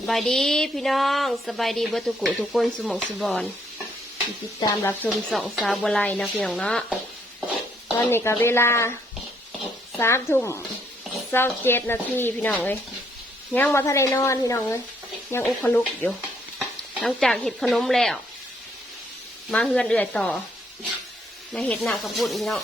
สบายดีพี่น้องสบายดีเบัตุกุทุกคนสมองสบอนติดตามรับชมสองสาวบัวไลนะพี่น้องเนาะตอนนี้ก็เวลาสามทุ่มเศร้าเจ็ดนาทีพี่น้องเลยยังมาทะเลนอนพี่น้องเลยยังอุคลุกอยู่ หลังจากเห็ดขนมแล้ว มาเฮือนเอื่อยต่อ มาเห็ดหนากระปุ่นพี่น้อง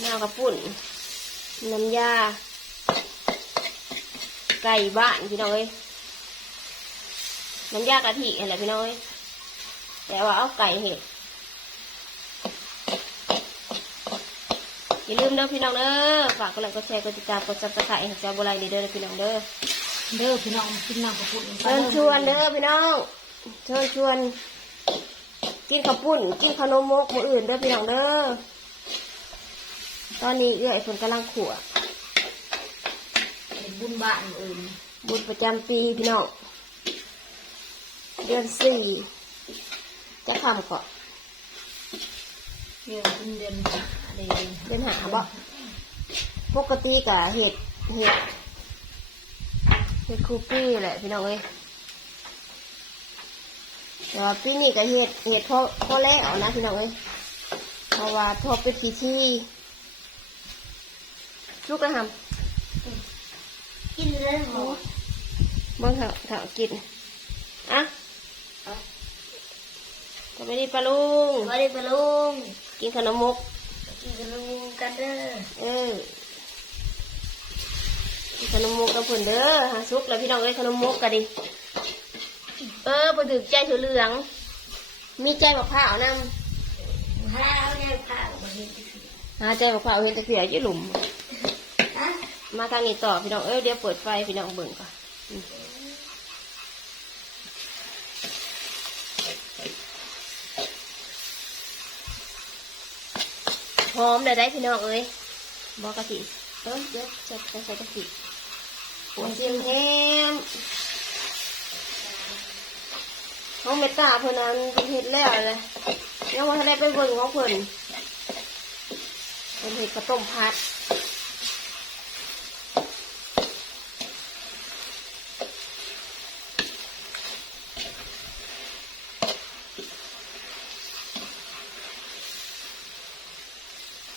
หนากระปุ่นน้ำยา ไก่บ้านพี่น้องเอ้ยน้ำยากะทิอะไรพี่น้องเอ้ยแต่ว่าเอาไก่เห็ดอย่าลืมเด้อพี่น้องเด้อฝากกดไลค์กดแชร์กดติดตามกดซับสไครต์ให้เจ้าบัวไลนี่เด้อพี่น้องเด้อเด้อพี่น้องกินน้ำกระปุกเชิญชวนเด้อพี่น้องเชิญชวนกินข้าวปุ้นกินขนมมกมืออื่นเด้อพี่น้องเด้อตอนนี้เอื้อยเพิ่นกำลังขัวเป็น บุญบ้านอื่นบุญประจำปีพี่น้องเดือนสี่จะคำก่อนเดือนเดือนอะไรเดือนหาบ่ปกติกะเห็ดเห็ดเห็ดคูปี้แหละพี่น้องเอ้ยแต่ว่าปีนี้ก็เห็ดเห็ดพ่อพ่อแล้วนะพี่น้องเอ้ยเพราะว่าพอเป็นพิธีลูกกระหำ นเลยหมอเถอะเถอะกินอะก็ไม่ได้ปลาลุงสวัสดีปะลุงกินขนมมุกกินกับลุงกันเด้อเออกินขนมมุกกับเพิ่นเด้อหาซุกแล้วพี่น้องเอ้ยขนมมุกกันดิเออพอถึกใจถั่วเหลือง มีใจมะพร้าวนำข้าวเนี่ยข้าวเห็นหาใจมะพร้าวเห็นตะเกียบยี่หลุม มาทางนี้ต่อพี่น้องเอ้ยเดี๋ยวเปิดไฟพี่น้องเบิ่งก่อนหอมเลยได้พี่น้องเอ้ยบอกกะทิเอ้ยเดี๋ยวใส่ใส่ใส่กะทิหัวเจียมแฮมห้องเมตตาเพิ่นนั้นเป็นเห็ดแล้วเลยยังว่าได้ไปเบิ่งของเพิ่นเป็นเห็ดกระต้มพัด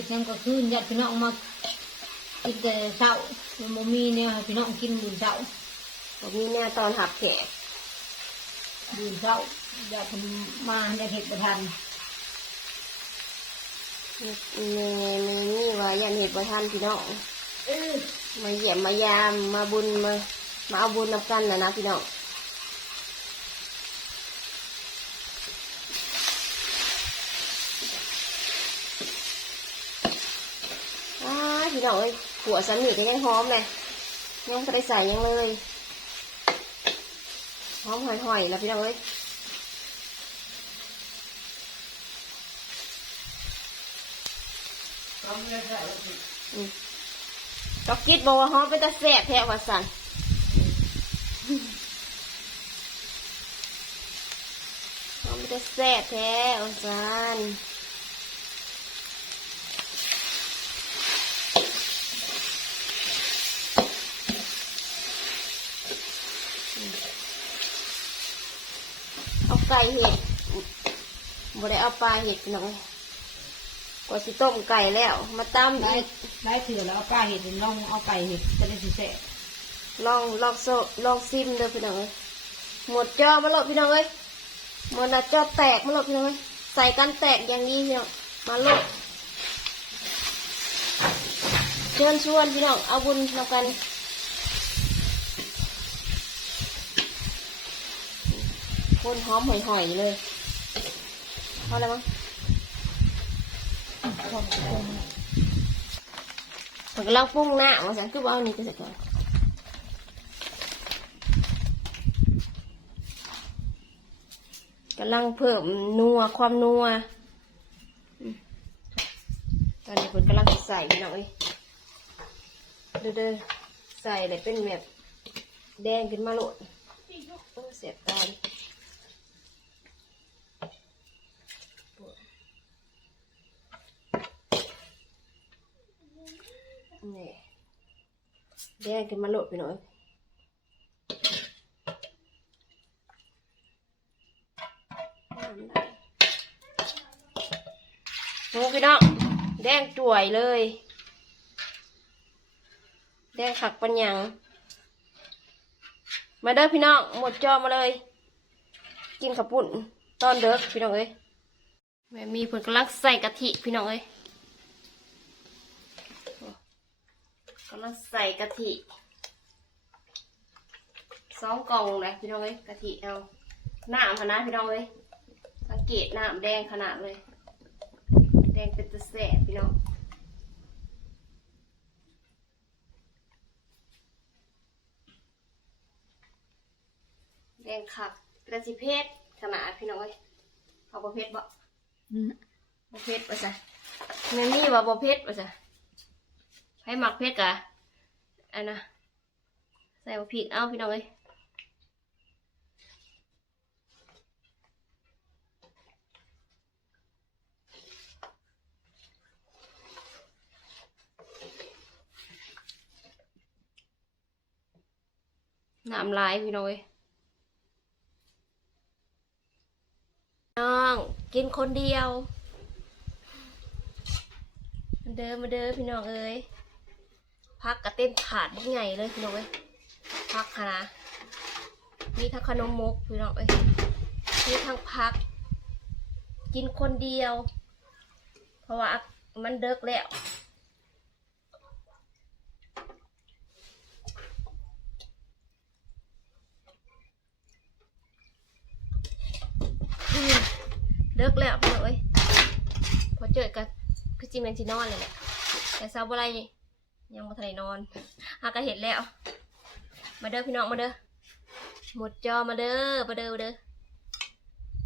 กินน้ำก็คืนญาติพี่น้องมากินแต่เช้ามันบ่มีเนี่ยให้พี่น้องกินบุญเช้าผมมีแน่ตอนหับแขกบุญเช้าญาติเพิ่นมาญาติเห็ดประทันมีมีนี่ว่ายันเห็ดประทานพี่น้องเออมาเยี่ยมมายามมาบุญมามาเอาบุญนำกันนะนะพี่น้องอ้าพี่ น้องเอ้ยขัวสันนี่ก็ยังหอมเลยยังไม่ได้ใส่ยังเลยหอมหอยๆแล้วพี่น้องเอ้ยก็คิดบอกว่าหอมเป็นตาแสบแท้ว่าสันหอมเป็นตาแสบแท้ว่าสัน เอาไก่เห็ดบ่ได้เอาปลาเห็ดพี่น้องเอ้ยกว่าสิต้มไก่แล้ว มาตำได้อีกได้ถือแล้วเอาปลาเห็ดลองเอาไก่เห็ดจะได้สิแซ่บลองลองโซลองซิมเด้อพี่น้องเอ้ยหมดจอมาโหลดพี่น้องเอ้ยหมดนะจอแตกมาโหลดพี่น้องเอ้ยใส่กันแตกอย่างนี้พี่น้องมาโหลดเชิญชวนพี่น้องเอาบุญเรากัน คนหอมห่อยๆเลยพอแล้วมั้งผมกำลังปรุงหน้ามาสั่งคือว่าเอานี่ก็เสร็จก่อนกำลังเพิ่มนัวความนัวอืมตอนนี้ผมกำลังจะใส่พี่องเอ้ยเด้อใส่เลยเป็นแบบแดงขึ้นมาโหลดเสียบตาดิ นี่แดงขึ้นมาโหลดไปหน่อยโอ้พี่น้องแดงจ่วยเลย แดงขักปัญญัง มาเด้อพี่น้องหมดจอมาเลย กินขับปุ่นตอนเด้อพี่น้องเอ้ยแม่มีเพิ่นกำลังใส่กะทิพี่น้องเอ้ย กำลังใส่กะทิสองกล่องเลยพี่น้องเอ้ยกะทิเอาน้ำขนาดพี่น้องเอ้ยสังเกตน้ำแดงขนาดเลย แดงเป็นตะแสบพี่น้องแดงขักกระสิเพชรขนาดพี่น้องเอ้ยเอาประเภทบ่อืมประเภทว่าจ้ะแม่นี่ว่าประเภทว่าจ้ะ ให้หมักเพชรกะอันนะใส่บะพริกเอาพี่น้องเอ้ยน้ำลายพี่น้องเอ้ยน้อง กินคนเดียวมาเด้อมาเด้อพี่น้องเอ้ย พักกระเต้นขาดบุกใหญ่เลยพี่น้องเอ้ยพักค่ะนะมีทั้งขนมมกพี่น้องเอ้ยมีทั้งพัก กินคนเดียว เพราะว่ามันเดิกแล้วเดิกแล้วพี่น้องเอ้ยพอเจอกันคือจิแมนจินอนเลยแหละแต่เช้าบ่ไร ยังบ่ทันได้นอนหากก็เห็นแล้ว มาเด้อพี่น้องมาเด้อหมดจอมาเด้อมาเด้อมาเด้อ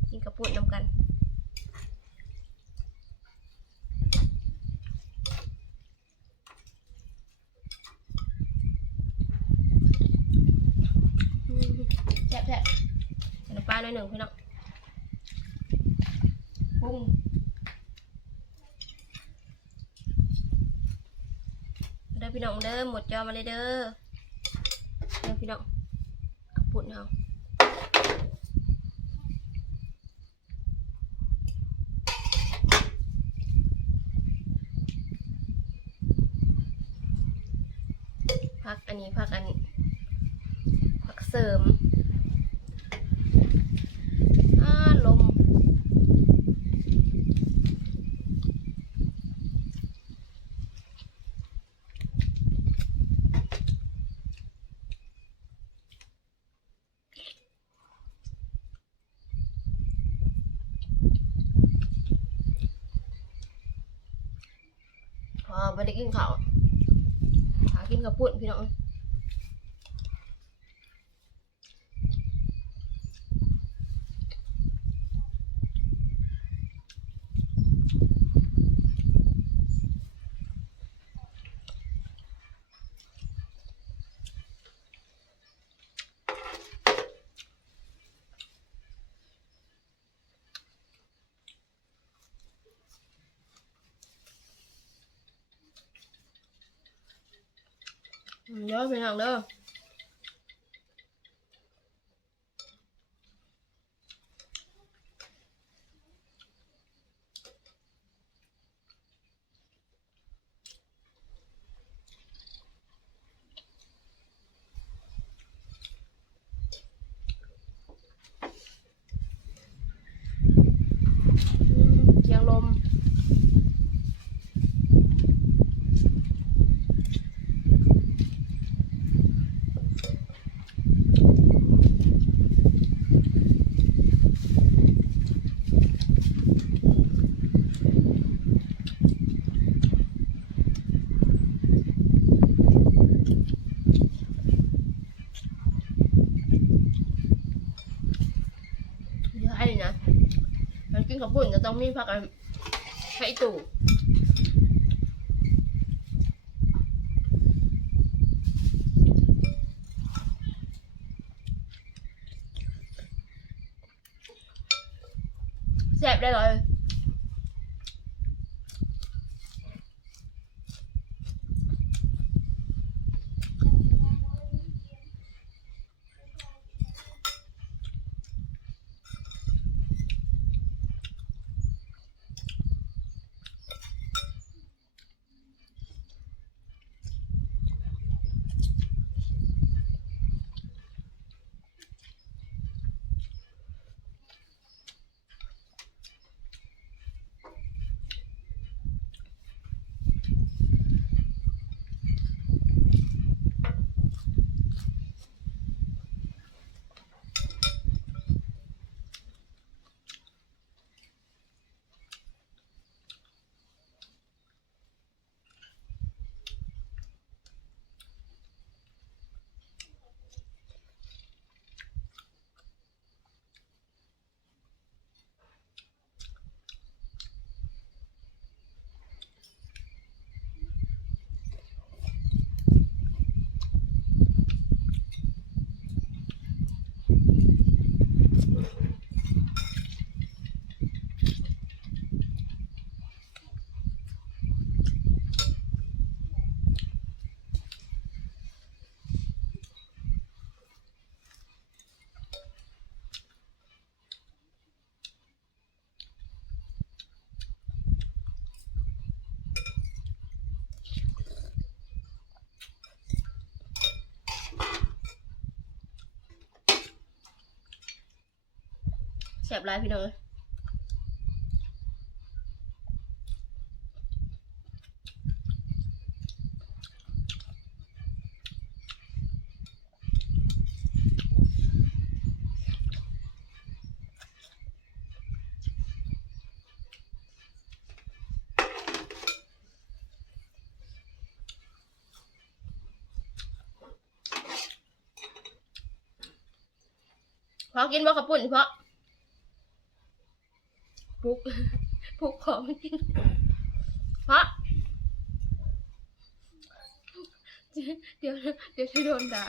กินกระปุกนำกันแซ่บแซ่บใส่น้ำปลาหน่อยหนึ่งพี่น้องปรุงมาเด้อ พี่น้องเด้อหมดจอมาเลยเด้อเด้อพี่น้องขับปุ่นเอาพักอันนี้พักอันพักเสริมอ่าลม พอไม่ได้ กินข้าวหากินกับปุ่นพี่น้อง เด้อพี่น้องเด้ออืมเสียงลม เดี๋ยวให้นะมันกินข้าวปุ้นจะต้องมี ผักอันไข่ตู่แซ่บได้เลย บหลายพี่น้องเอ้ยพอกินบ่ขับปุ่นเพราะ ปุกปุกของกินเพราะเดี๋ยวเดี๋ยวจะโดนด่า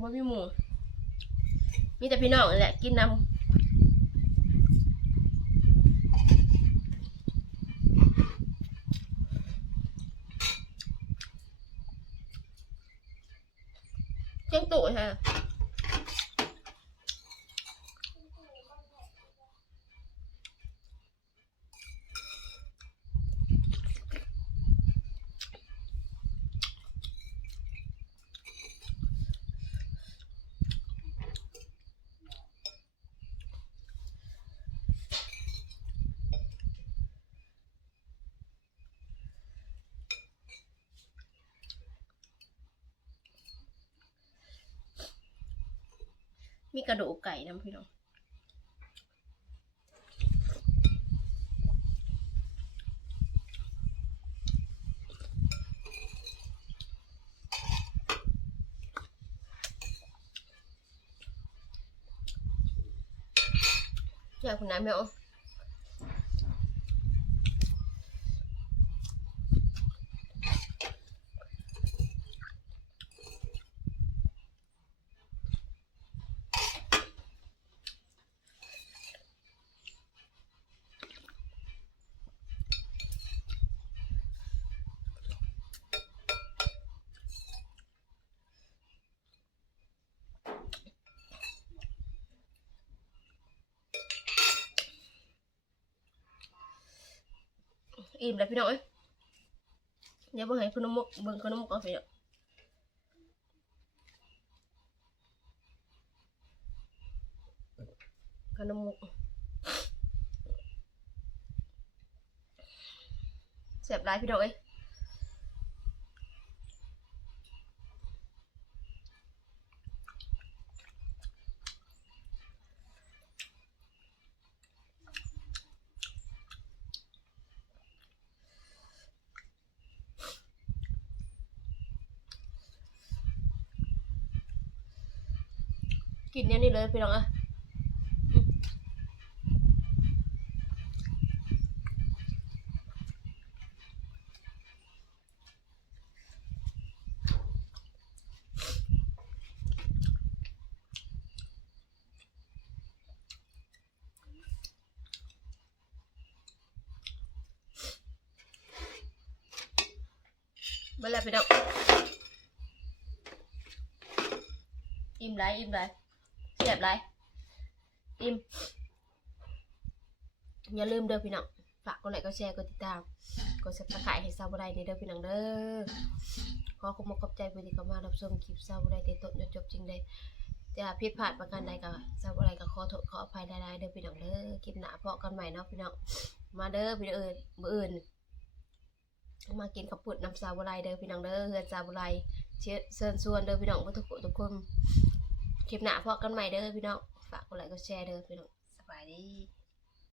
บ่มีหมูมีแต่พี่น้องแหละ กินน้ำเจียงตู่ฮะ มีกระดูกไก่นะพี่น้องอยากคุณน้ำไหมอ๋อ อิ่มแล้วพี่น้องเอ้ยเดี๋ยวเบิ่งให้ขนมมุกเบิ่งขนมมุกก่อนพี่น้องขนมมุกแซ่บหลายพี่น้องเอ้ย กินเนี่ยนี่เลยพี่น้องเอ้ยอืมเบิ่งแล้วพี่น้องอิ่มไรอิ่มไร เสียบไรอิ่มอย่าลืมเด้อพี่น้องฝากกดไลค์กดแชร์กดติดตามกดซับสไครต์ให้ซาบุไรในเด้อพี่น้องเด้อขอขอบคุณขอบใจผู้ที่เข้ามารับชมคลิปซาบุไรแต่ต้นจนจบจริงเลยจะผิดพลาดประการใดก็ซาบุไรก็ขอโทษขออภัยหลายๆเด้อพี่น้องเด้อคลิปหน้าพบกันใหม่เนาะพี่น้องมาเด้อพี่น้องเอิญมื้ออื่นมากินข้าวปุ้นน้ำซาบุไรเด้อพี่น้องเด้อเฮือนซาบุไรเชิญชวนเด้อพี่น้องทุกคนทุกคน คลิปหน้าพบกันใหม่เด้อพี่น้อง ฝากกดไลค์กดแชร์เด้อพี่น้อง สบายดี